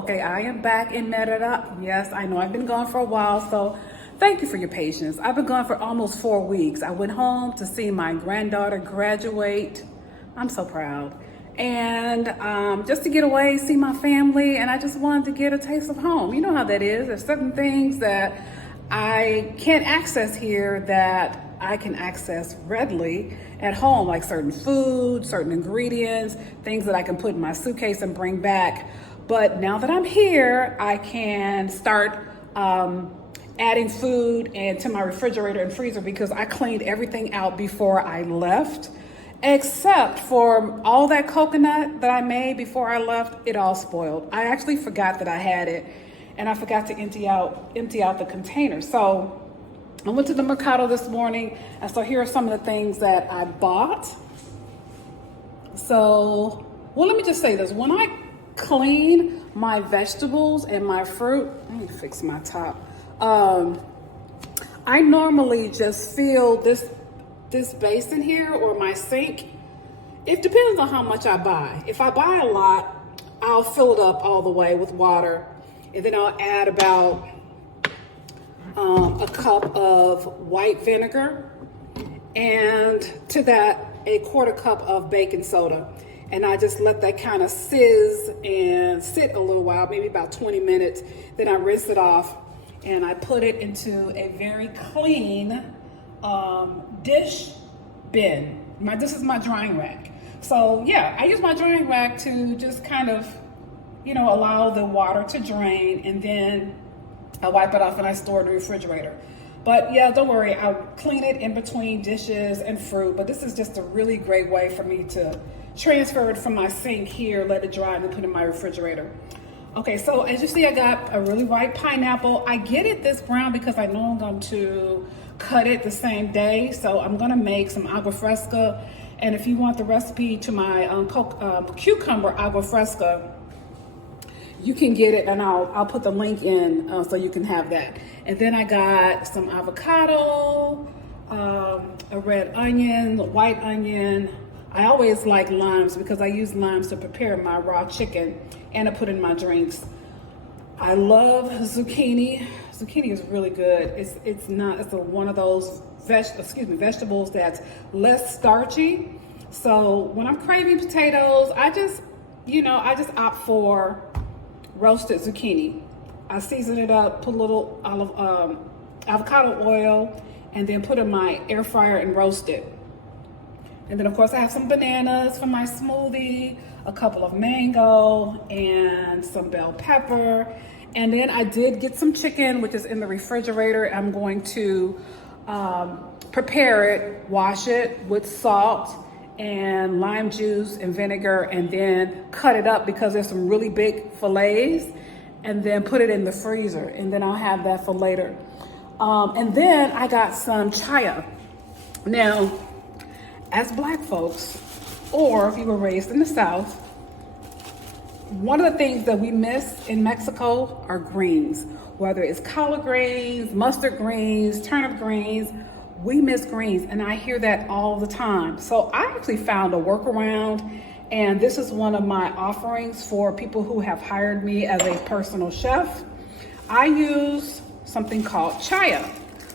Okay, I am back in Merida. Yes, I know I've been gone for a while, so thank you for your patience. I've been gone for almost 4 weeks. I went home to see my granddaughter graduate. I'm so proud. And just to get away, see my family, and I just wanted to get a taste of home. You know how that is. There's certain things that I can't access here that I can access readily at home, like certain food, certain ingredients, things that I can put in my suitcase and bring back. But now that I'm here, I can start adding food to my refrigerator and freezer because I cleaned everything out before I left, except for all that coconut that I made before I left. It all spoiled. I actually forgot that I had it, and I forgot to empty out the container. So I went to the Mercado this morning, and so here are some of the things that I bought. So, well, let me just say this. When I clean my vegetables and my fruit, let me fix my top. I normally just fill this basin here or my sink. It depends on how much I buy. If I buy a lot, I'll fill it up all the way with water, and then I'll add about a cup of white vinegar, and to that, a 1/4 cup of baking soda. And I just let that kind of sizz and sit a little while, maybe about 20 minutes. Then I rinse it off and I put it into a very clean dish bin. This is my drying rack. So yeah, I use my drying rack to just kind of, allow the water to drain, and then I wipe it off and I store it in the refrigerator. But yeah, don't worry, I'll clean it in between dishes and fruit. But this is just a really great way for me to transfer it from my sink here, let it dry, and then put it in my refrigerator. Okay, so as you see, I got a really ripe pineapple. I get it this brown because I know I'm going to cut it the same day. So I'm going to make some agua fresca. And if you want the recipe to my cucumber agua fresca, you can get it, and I'll put the link in so you can have that. And then I got some avocado, a red onion, white onion. I always like limes because I use limes to prepare my raw chicken, and I put in my drinks. I love zucchini. Zucchini is really good. It's one of those vegetables that's less starchy. So when I'm craving potatoes, I just opt for roasted zucchini. I season it up, put a little avocado oil, and then put it in my air fryer and roast it. And then of course I have some bananas for my smoothie, a couple of mango, and some bell pepper. And then I did get some chicken, which is in the refrigerator. I'm going to prepare it, wash it with salt and lime juice and vinegar, and then cut it up because there's some really big fillets, and then put it in the freezer, and then I'll have that for later. And then I got some chaya. Now, as Black folks, or if you were raised in the South, one of the things that we miss in Mexico are greens, whether it's collard greens, mustard greens, turnip greens. We miss greens, and I hear that all the time. So I actually found a workaround, and this is one of my offerings for people who have hired me as a personal chef. I use something called chaya.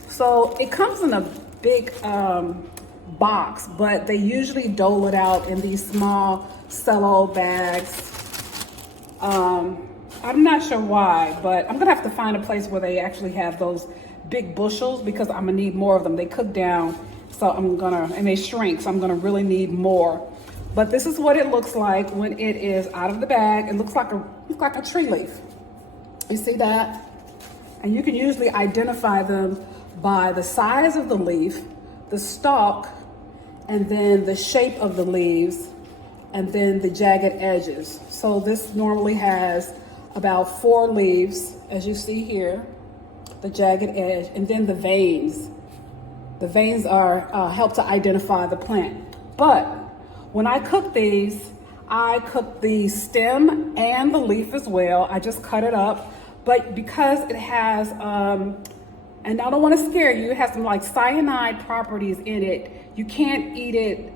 So it comes in a big box, but they usually dole it out in these small cello bags. I'm not sure why, but I'm gonna have to find a place where they actually have those big bushels because I'm gonna need more of them. They cook down, and they shrink, so I'm gonna really need more. But this is what it looks like when it is out of the bag. It looks like a tree leaf. You see that? And you can usually identify them by the size of the leaf, the stalk, and then the shape of the leaves, and then the jagged edges. So this normally has about 4 leaves, as you see here, the jagged edge, and then the veins. The veins are help to identify the plant. But when I cook these, I cook the stem and the leaf as well. I just cut it up, but because it has, and I don't want to scare you, it has some like cyanide properties in it. You can't eat it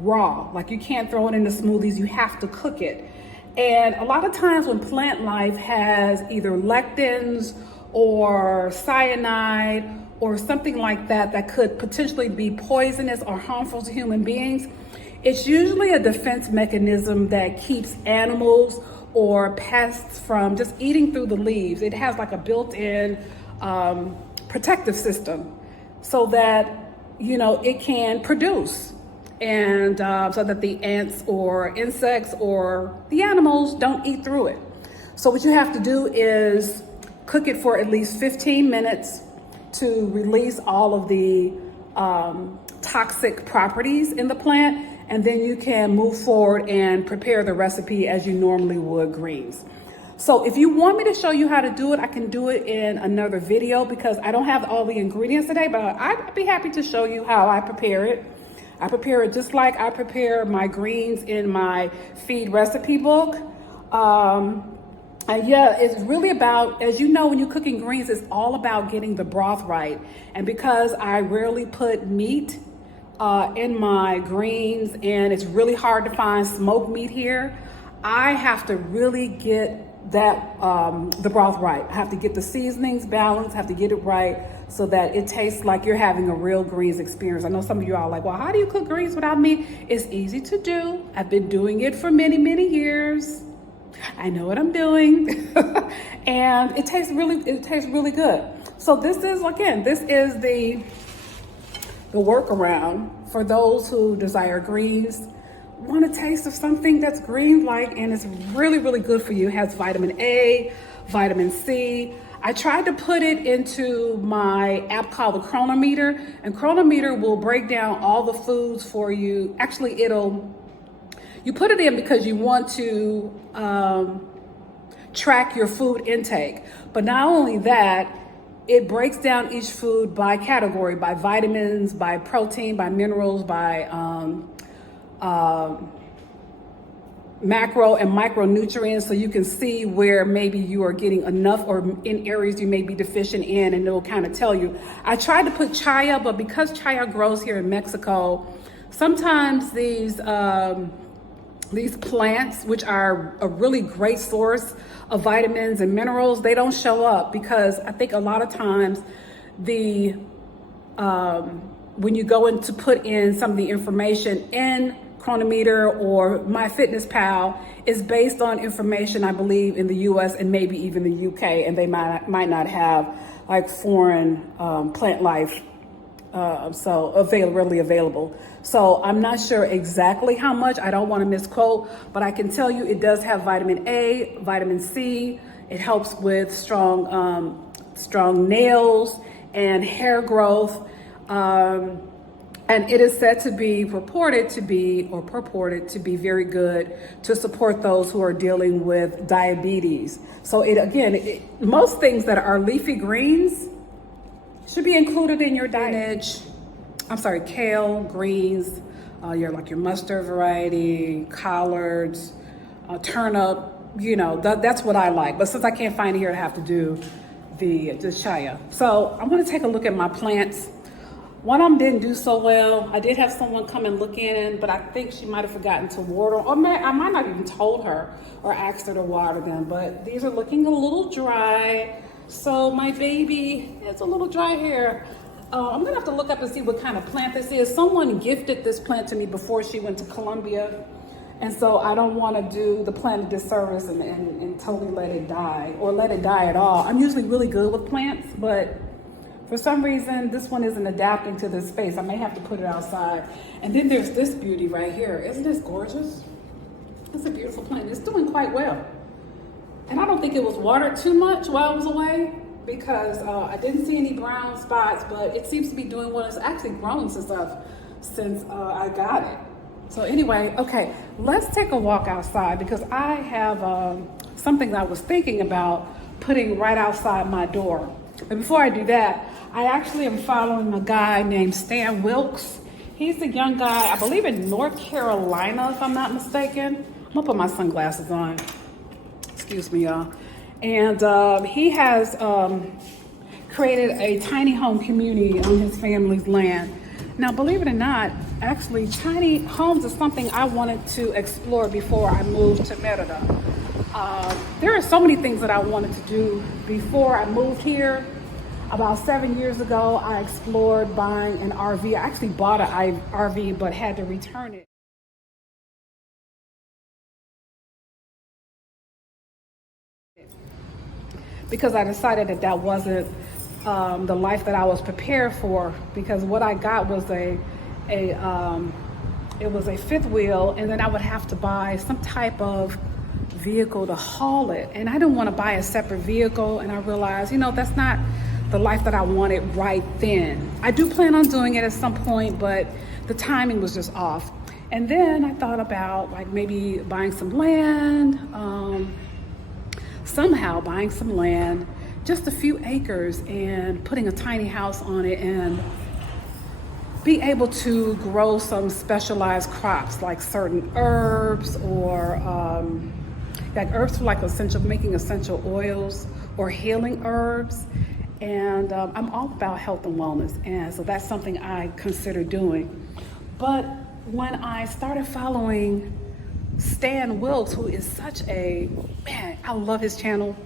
raw, like you can't throw it in the smoothies, you have to cook it. And a lot of times when plant life has either lectins or cyanide or something like that that could potentially be poisonous or harmful to human beings, it's usually a defense mechanism that keeps animals or pests from just eating through the leaves. It has like a built-in protective system so that, you know, it can produce, and so that the ants or insects or the animals don't eat through it. So what you have to do is cook it for at least 15 minutes to release all of the toxic properties in the plant, and then you can move forward and prepare the recipe as you normally would greens. So if you want me to show you how to do it, I can do it in another video because I don't have all the ingredients today, but I'd be happy to show you how I prepare it. I prepare it just like I prepare my greens in my feed recipe book. And yeah, it's really about, as you know, when you're cooking greens, it's all about getting the broth right. And because I rarely put meat in my greens, and it's really hard to find smoked meat here, I have to really get that the broth right. I have to get the seasonings balanced, have to get it right so that it tastes like you're having a real greens experience. I know some of you are like, well, how do you cook greens without meat? It's easy to do. I've been doing it for many, many years. I know what I'm doing. And it tastes really good. So this is, again, this is the workaround for those who desire greens, want a taste of something that's green-like, and it's really, really good for you. It has vitamin A, vitamin C. I tried to put it into my app called the Chronometer, and Chronometer will break down all the foods for you. Actually, you put it in because you want to track your food intake. But not only that, it breaks down each food by category, by vitamins, by protein, by minerals, by macro and micronutrients, so you can see where maybe you are getting enough or in areas you may be deficient in, and it'll kind of tell you. I tried to put chaya, but because chaya grows here in Mexico, sometimes these plants, which are a really great source of vitamins and minerals, they don't show up because I think a lot of times when you go in to put in some of the information in Chronometer or MyFitnessPal, is based on information, I believe, in the US and maybe even the UK, and they might not have like foreign plant life readily available. So I'm not sure exactly how much, I don't want to misquote, but I can tell you it does have vitamin A, vitamin C. It helps with strong nails and hair growth. And it is said to be purported to be very good to support those who are dealing with diabetes. So most things that are leafy greens should be included in your diet. Kale, greens, your mustard variety, collards, turnip, that's what I like. But since I can't find it here, I have to do the chaya. So I'm gonna take a look at my plants. One of them didn't do so well. I did have someone come and look in, but I think she might have forgotten to water, or I might not even told her or asked her to water them, but these are looking a little dry. So my baby, it's a little dry here. I'm gonna have to look up and see what kind of plant this is. Someone gifted this plant to me before she went to Colombia. And so I don't wanna do the plant a disservice and totally let it die, or let it die at all. I'm usually really good with plants, but for some reason, this one isn't adapting to this space. I may have to put it outside. And then there's this beauty right here. Isn't this gorgeous? It's a beautiful plant. It's doing quite well. And I don't think it was watered too much while I was away because I didn't see any brown spots, but it seems to be doing well. It's actually grown since I got it. So anyway, okay, let's take a walk outside because I have something that I was thinking about putting right outside my door. But before I do that, I actually am following a guy named Stan Wilkes. He's a young guy, I believe in North Carolina, if I'm not mistaken. I'm gonna put my sunglasses on. Excuse me, y'all. And he has created a tiny home community on his family's land. Now, believe it or not, Actually, tiny homes is something I wanted to explore before I moved to Merida. There are so many things that I wanted to do before I moved here. About 7 years ago, I explored buying an RV. I actually bought an RV, but had to return it. Because I decided that that wasn't the life that I was prepared for. Because what I got was it was a fifth wheel, and then I would have to buy some type of vehicle to haul it. And I didn't want to buy a separate vehicle. And I realized, that's not the life that I wanted right then. I do plan on doing it at some point, but the timing was just off. And then I thought about like maybe buying some land, somehow buying some land, just a few acres, and putting a tiny house on it and be able to grow some specialized crops like certain herbs or like herbs for like making essential oils or healing herbs. And I'm all about health and wellness, and so that's something I consider doing. But when I started following Stan Wilkes, who is such a, man, I love his channel.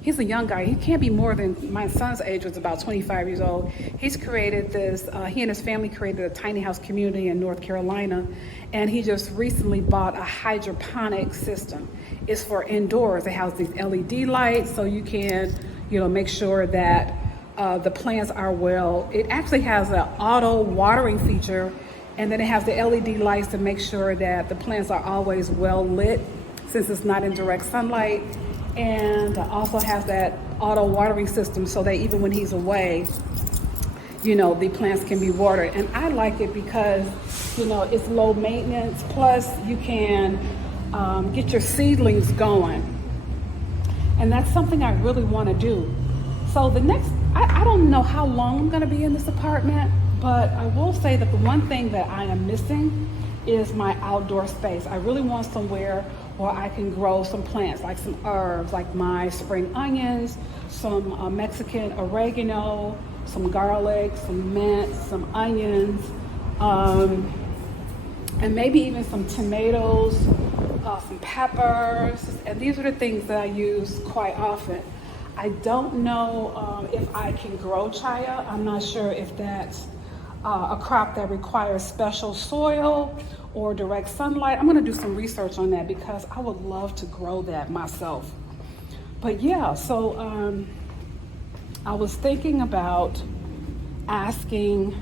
He's a young guy. He can't be more than, my son's age was about 25 years old. He's created this, he and his family created a tiny house community in North Carolina. And he just recently bought a hydroponic system. It's for indoors. It has these LED lights, so you can, make sure that the plants are well. It actually has an auto watering feature, and then it has the LED lights to make sure that the plants are always well lit since it's not in direct sunlight. And also has that auto watering system so that even when he's away, the plants can be watered. And I like it because, it's low maintenance, plus you can get your seedlings going. And that's something I really want to do. So I don't know how long I'm going to be in this apartment, but I will say that the one thing that I am missing is my outdoor space. I really want somewhere where I can grow some plants, like some herbs, like my spring onions, some Mexican oregano, some garlic, some mint, some onions, and maybe even some tomatoes, some peppers. And these are the things that I use quite often. I don't know if I can grow chaya. I'm not sure if that's a crop that requires special soil or direct sunlight. I'm gonna do some research on that because I would love to grow that myself. But yeah, so I was thinking about asking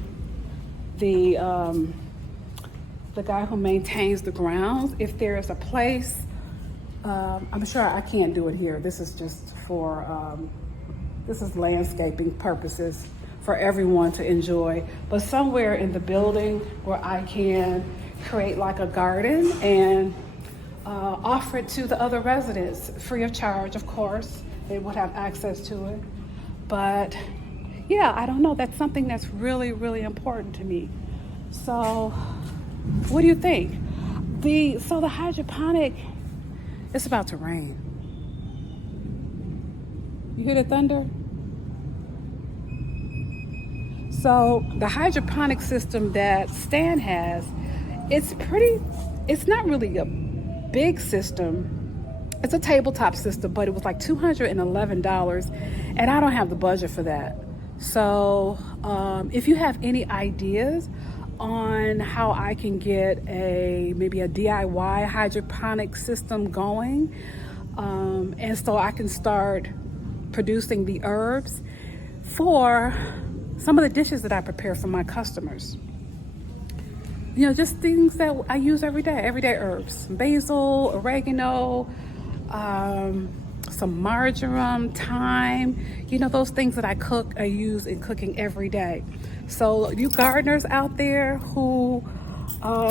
the guy who maintains the grounds if there's a place. I'm sure I can't do it here. This is just for, this is landscaping purposes for everyone to enjoy, but somewhere in the building where I can create like a garden and offer it to the other residents free of charge, of course. They would have access to it. But yeah, I don't know. That's something that's really, really important to me. So what do you think? So the hydroponic, it's about to rain. You hear the thunder? So the hydroponic system that Stan has, it's not really a big system. It's a tabletop system, but it was like $211, and I don't have the budget for that. So if you have any ideas on how I can get maybe a DIY hydroponic system going, and so I can start producing the herbs for some of the dishes that I prepare for my customers. Just things that I use everyday herbs, basil, oregano, some marjoram, thyme, those things that I use in cooking every day. So you gardeners out there who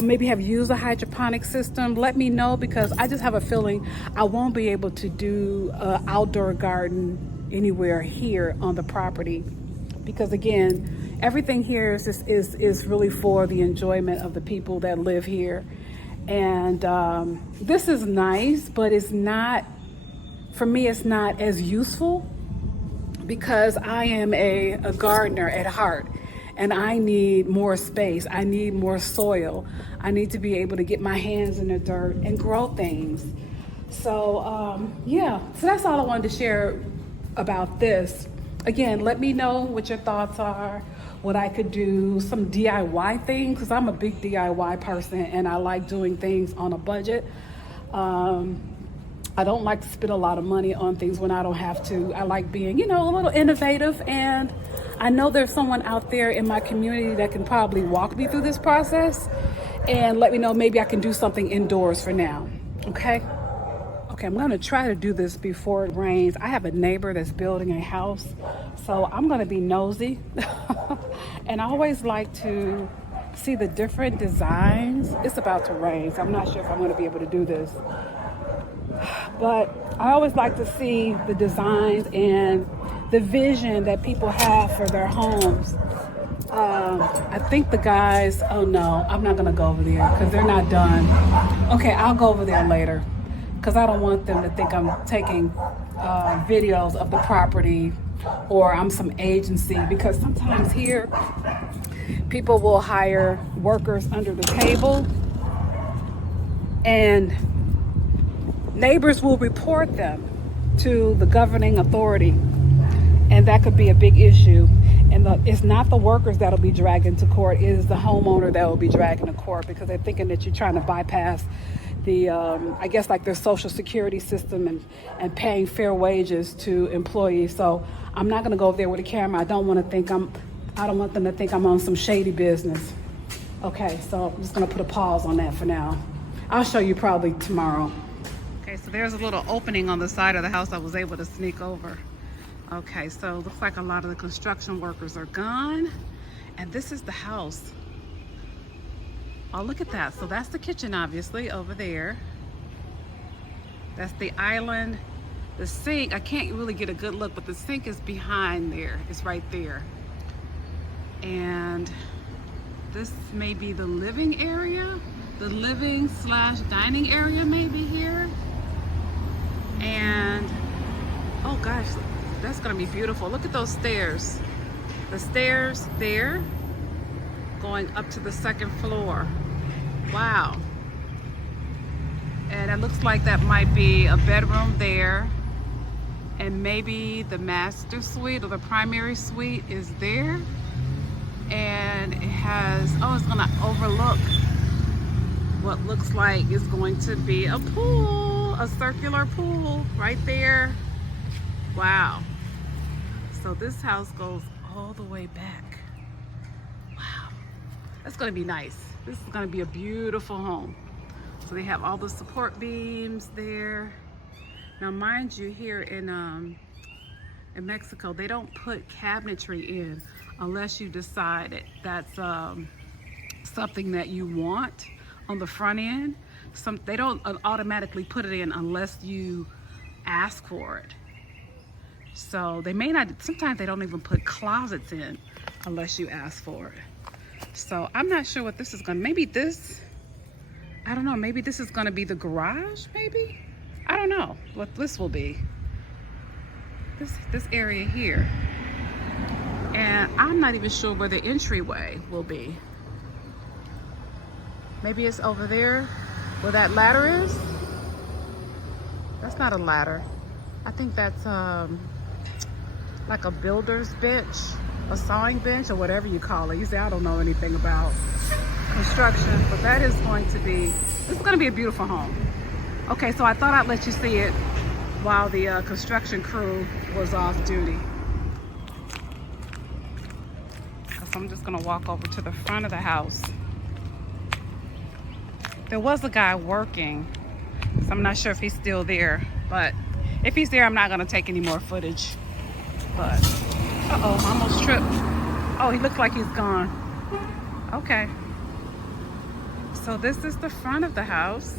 maybe have used a hydroponic system, let me know, because I just have a feeling I won't be able to do an outdoor garden anywhere here on the property, because again, everything here is really for the enjoyment of the people that live here. And this is nice, but it's not, for me, it's not as useful because I am a gardener at heart. and I need more space. I need more soil. I need to be able to get my hands in the dirt and grow things. So yeah, so that's all I wanted to share about this. Again, let me know what your thoughts are, what I could do, some DIY things, because I'm a big DIY person and I like doing things on a budget. I don't like to spend a lot of money on things when I don't have to. I like being, you know, a little innovative, and I know there's someone out there in my community that can probably walk me through this process and let me know maybe I can do something indoors for now, okay? Okay, I'm gonna try to do this before it rains. I have a neighbor that's building a house, so I'm gonna be nosy. And I always like to see the different designs. It's about to rain, so I'm not sure if I'm gonna be able to do this. But I always like to see the designs and the vision that people have for their homes. I think the guys, oh no, I'm not gonna go over there because they're not done. Okay, I'll go over there later because I don't want them to think I'm taking videos of the property or I'm some agency, because sometimes here people will hire workers under the table and neighbors will report them to the governing authority, and that could be a big issue. And it's not the workers that'll be dragged into court, it is the homeowner that will be dragged into court, because they're thinking that you're trying to bypass the, I guess, like their social security system and paying fair wages to employees. So I'm not gonna go over there with a camera. I don't want them to think I'm on some shady business. Okay, so I'm just gonna put a pause on that for now. I'll show you probably tomorrow. Okay, so there's a little opening on the side of the house I was able to sneak over. Okay, so looks like a lot of the construction workers are gone. And this is the house. Oh, look at that. So that's the kitchen, obviously, over there. That's the island. The sink, I can't really get a good look, but the sink is behind there. It's right there. And this may be the living area. The living/dining area maybe here. And oh gosh, that's gonna be beautiful. Look at those stairs. The stairs there going up to the second floor. Wow. And it looks like that might be a bedroom there, and maybe the master suite or the primary suite is there. And it has, oh, it's gonna overlook what looks like is going to be a pool, a circular pool right there. Wow. So this house goes all the way back. Wow. That's gonna be nice. This is gonna be a beautiful home. So they have all the support beams there. Now mind you, here in Mexico, they don't put cabinetry in unless you decide that's something that you want on the front end. They don't automatically put it in unless you ask for it. So they may not, sometimes they don't even put closets in unless you ask for it. So I'm not sure what this is gonna, maybe this, I don't know, maybe this is gonna be the garage, maybe? I don't know what this will be. This area here. And I'm not even sure where the entryway will be. Maybe it's over there where that ladder is. That's not a ladder. I think that's like a builder's bench, a sawing bench, or whatever you call it. You say I don't know anything about construction, but that is going to be, this is going to be a beautiful home. Okay, so I thought I'd let you see it while the construction crew was off duty. So I'm just gonna walk over to the front of the house. There was a guy working, so I'm not sure if he's still there, but if he's there, I'm not gonna take any more footage. But, uh-oh, I almost tripped. Oh, he looks like he's gone. Okay. So this is the front of the house.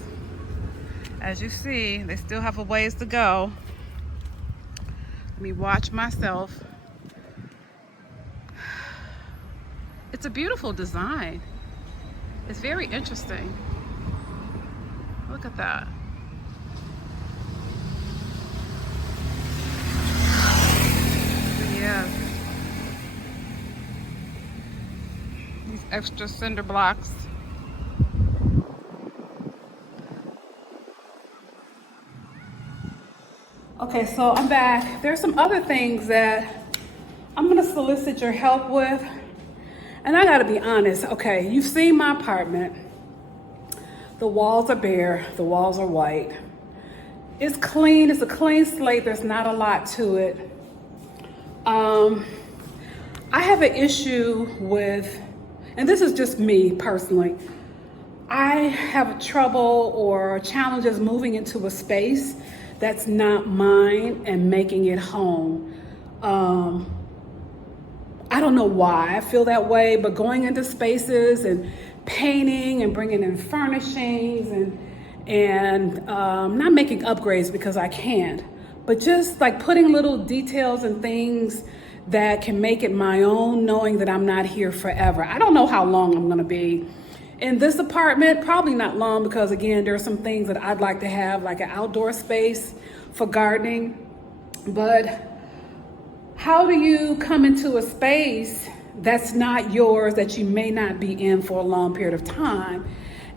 As you see, they still have a ways to go. Let me watch myself. It's a beautiful design. It's very interesting. Look at that. Yeah. extra cinder blocks. Okay, so I'm back. There's some other things that I'm gonna solicit your help with. And I gotta be honest, okay, you've seen my apartment. The walls are bare, the walls are white. It's clean, it's a clean slate, there's not a lot to it. I have an issue with, and this is just me personally, I have trouble or challenges moving into a space that's not mine and making it home. I don't know why I feel that way, but going into spaces and painting and bringing in furnishings and not making upgrades because I can't, but just like putting little details and things that can make it my own, knowing that I'm not here forever. I don't know how long I'm gonna be in this apartment, probably not long, because again, there are some things that I'd like to have, like an outdoor space for gardening. But how do you come into a space that's not yours, that you may not be in for a long period of time,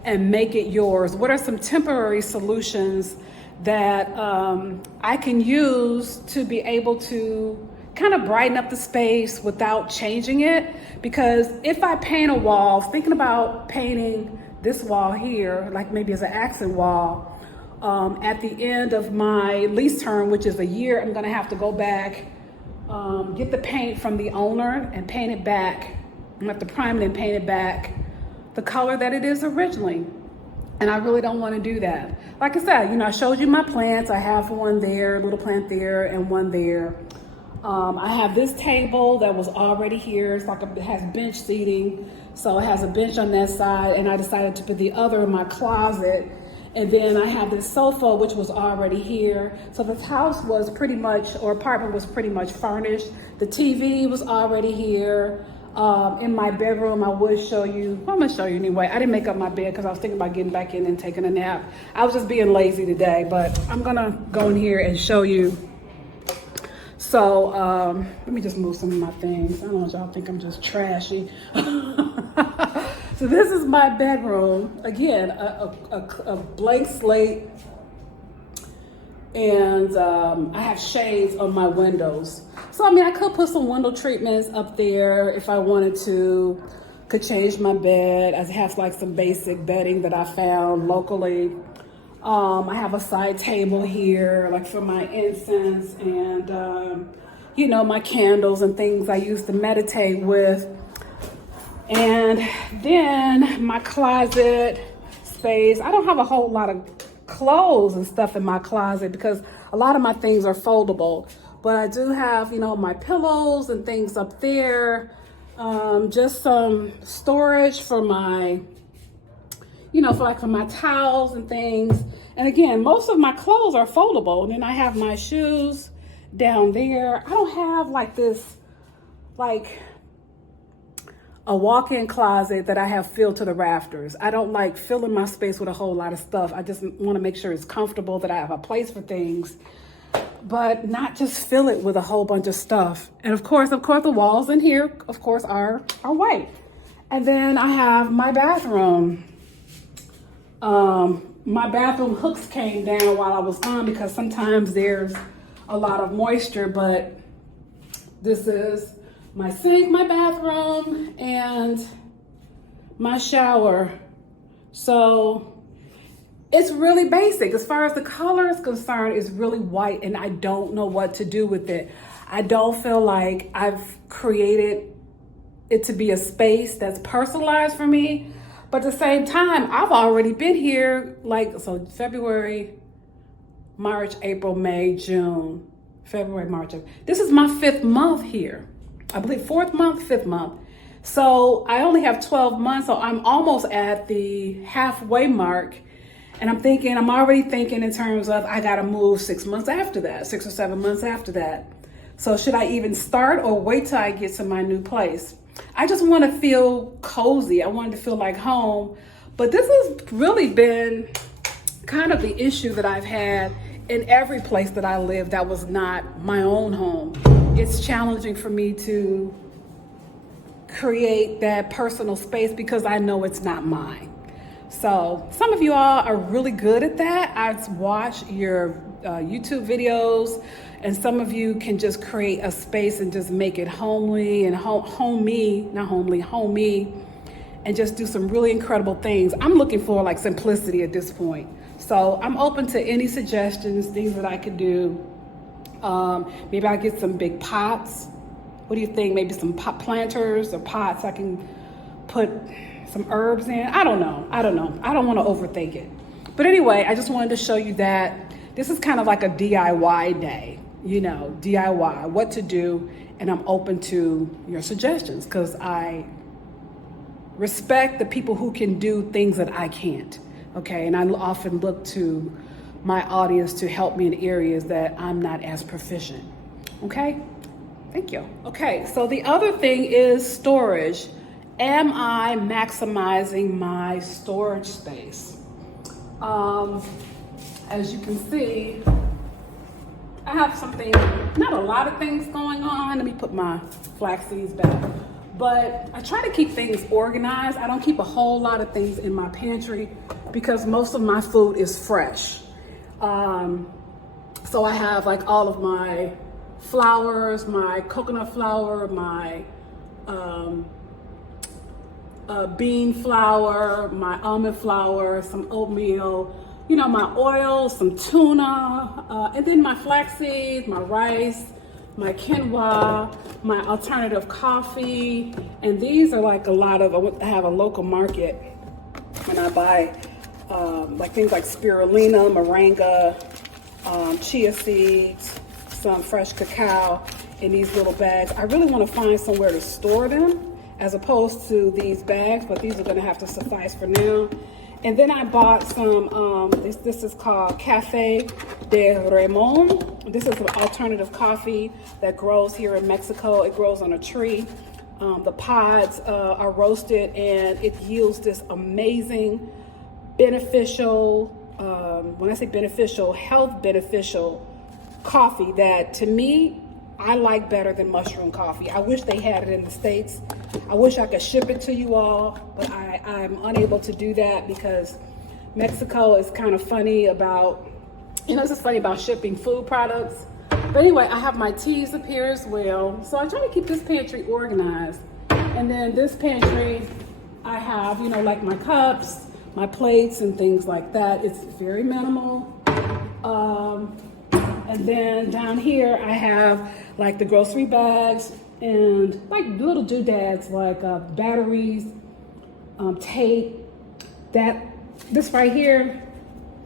and make it yours? What are some temporary solutions that I can use to be able to kind of brighten up the space without changing it? Because if I paint a wall, thinking about painting this wall here, like maybe as an accent wall, at the end of my lease term, which is a year, I'm gonna have to go back, get the paint from the owner and paint it back. I'm gonna have to prime it and paint it back the color that it is originally. And I really don't want to do that. Like I said, you know, I showed you my plants. I have one there, a little plant there, and one there. I have this table that was already here. It's like it has bench seating. So it has a bench on that side, and I decided to put the other in my closet. And then I have this sofa, which was already here. So this house was pretty much, or apartment was pretty much furnished. The TV was already here. In my bedroom, I would show you, well, I'm gonna show you anyway. I didn't make up my bed because I was thinking about getting back in and taking a nap. I was just being lazy today, but I'm gonna go in here and show you. So let me just move some of my things. I don't want y'all think I'm just trashy. So this is my bedroom. Again, a blank slate. And I have shades on my windows. So, I mean, I could put some window treatments up there if I wanted to. Could change my bed. I have like some basic bedding that I found locally. I have a side table here, like for my incense and, you know, my candles and things I use to meditate with. And then my closet space. I don't have a whole lot of clothes and stuff in my closet because a lot of my things are foldable, but I do have, you know, my pillows and things up there, just some storage for my, you know, for my towels and things. And again, most of my clothes are foldable. And then I have my shoes down there. I don't have like this, like a walk-in closet that I have filled to the rafters. I don't like filling my space with a whole lot of stuff. I just want to make sure it's comfortable, that I have a place for things, but not just fill it with a whole bunch of stuff. And of course, the walls in here, of course, are white. And then I have my bathroom. My bathroom hooks came down while I was gone because sometimes there's a lot of moisture, but this is my sink, my bathroom, and my shower. So it's really basic. As far as the color is concerned, it's really white, and I don't know what to do with it. I don't feel like I've created it to be a space that's personalized for me. But at the same time, I've already been here, so February, March, April, May, June, February, March. This is my 5th month here. I believe 4th month, 5th month. So I only have 12 months, so I'm almost at the halfway mark. And I'm already thinking in terms of, I gotta move 6 months after that, 6 or 7 months after that. So should I even start or wait till I get to my new place? I just wanna feel cozy. I wanted to feel like home. But this has really been kind of the issue that I've had in every place that I live that was not my own home. It's challenging for me to create that personal space because I know it's not mine. So some of you all are really good at that. I've watched your YouTube videos, and some of you can just create a space and just make it homely and homey, and just do some really incredible things. I'm looking for like simplicity at this point. So I'm open to any suggestions, things that I could do. Maybe I'll get some big pots. What do you think? Maybe some pot planters or pots I can put some herbs in. I don't know. I don't want to overthink it. But anyway, I just wanted to show you that this is kind of like a DIY day, you know, DIY, what to do. And I'm open to your suggestions because I respect the people who can do things that I can't. Okay. And I often look to my audience to help me in areas that I'm not as proficient. Okay. Thank you. Okay, so the other thing is storage. Am I maximizing my storage space? As you can see, I have something, not a lot of things going on. Let me put my flax seeds back. But I try to keep things organized. I don't keep a whole lot of things in my pantry because most of my food is fresh. So I have like all of my flours, my coconut flour, my bean flour, my almond flour, some oatmeal, you know, my oil, some tuna, and then my flax seeds, my rice, my quinoa, my alternative coffee. And these are like a lot of, I have a local market and I buy like things like spirulina, moringa, chia seeds, some fresh cacao in these little bags. I really want to find somewhere to store them as opposed to these bags, but these are going to have to suffice for now. And then I bought some, this is called Cafe de Ramon. This is an alternative coffee that grows here in Mexico. It grows on a tree. The pods are roasted and it yields this amazing, beneficial, when I say beneficial, health beneficial coffee that to me, I like better than mushroom coffee. I wish they had it in the States. I wish I could ship it to you all, but I'm unable to do that because Mexico is kind of funny about, you know, it's just funny about shipping food products. But anyway, I have my teas up here as well. So I try to keep this pantry organized. And then this pantry, I have, you know, like my cups, my plates and things like that. It's very minimal. And then down here, I have like the grocery bags and like little doodads like batteries, tape. This right here,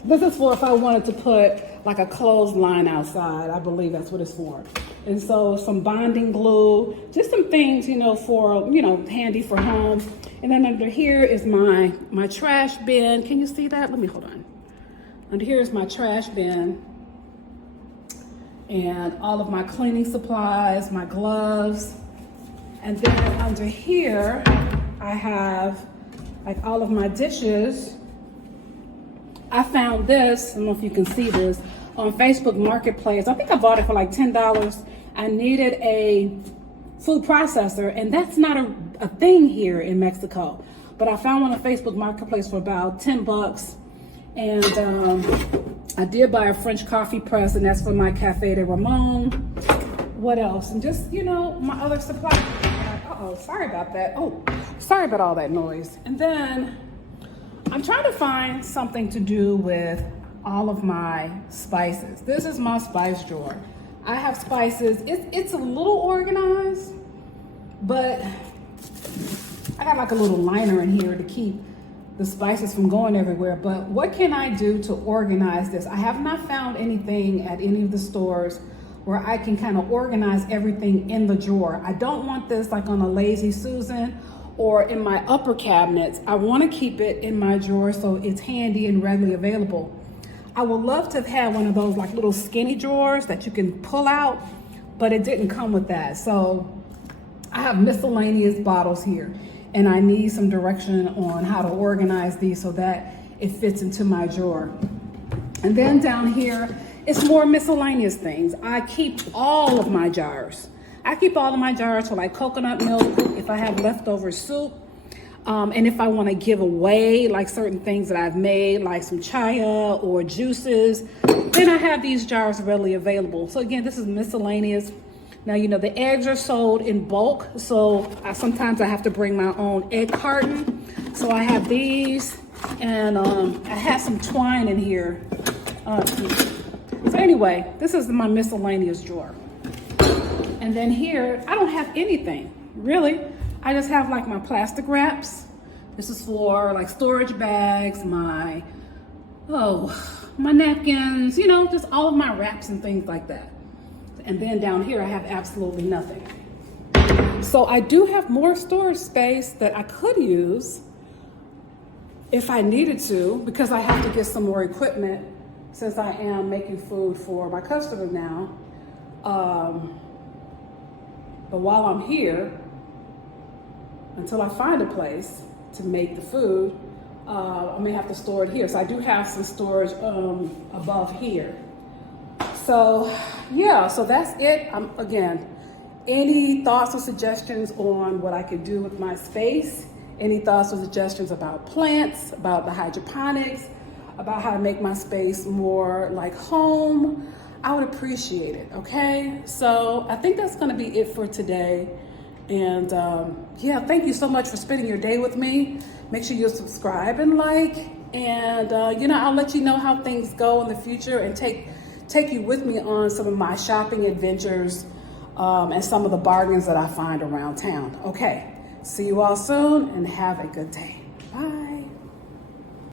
this is for if I wanted to put like a clothesline outside. I believe that's what it's for. And so some bonding glue, just some things, you know, for, you know, handy for home. And then under here is my trash bin. Can you see that? Let me, hold on. Under here is my trash bin. And all of my cleaning supplies, my gloves. And then under here, I have like all of my dishes. I found this, I don't know if you can see this, on Facebook Marketplace. I think I bought it for like $10. I needed a food processor, and that's not a thing here in Mexico. But I found one on Facebook Marketplace for about 10 bucks. And I did buy a French coffee press, and that's for my Cafe de Ramon. What else? And just, you know, my other supplies. Uh-oh, sorry about that. Oh, sorry about all that noise. And then I'm trying to find something to do with all of my spices. This is my spice drawer. I have spices. It's a little organized, but I got like a little liner in here to keep the spices from going everywhere. But what can I do to organize this? I have not found anything at any of the stores where I can kind of organize everything in the drawer. I don't want this like on a Lazy Susan or in my upper cabinets. I want to keep it in my drawer so it's handy and readily available. I would love to have had one of those like little skinny drawers that you can pull out, but it didn't come with that. So I have miscellaneous bottles here, and I need some direction on how to organize these so that it fits into my drawer. And then down here, it's more miscellaneous things. I keep all of my jars. I keep all of my jars for like coconut milk, if I have leftover soup, and if I want to give away like certain things that I've made, like some chaya or juices, then I have these jars readily available. So again, this is miscellaneous. Now, you know, the eggs are sold in bulk, so sometimes I have to bring my own egg carton. So I have these, and I have some twine in here. So anyway, this is my miscellaneous drawer. And then here, I don't have anything, really. I just have like my plastic wraps. This is for like storage bags, my napkins, you know, just all of my wraps and things like that. And then down here, I have absolutely nothing. So I do have more storage space that I could use if I needed to, because I have to get some more equipment since I am making food for my customer now. But while I'm here, until I find a place to make the food, I may have to store it here. So I do have some storage above here. So yeah, so that's it. Again, any thoughts or suggestions on what I could do with my space? Any thoughts or suggestions about plants, about the hydroponics, about how to make my space more like home? I would appreciate it, okay? So I think that's gonna be it for today. And yeah, thank you so much for spending your day with me. Make sure you subscribe and like, and you know, I'll let you know how things go in the future and take you with me on some of my shopping adventures and some of the bargains that I find around town. Okay, see you all soon and have a good day. Bye.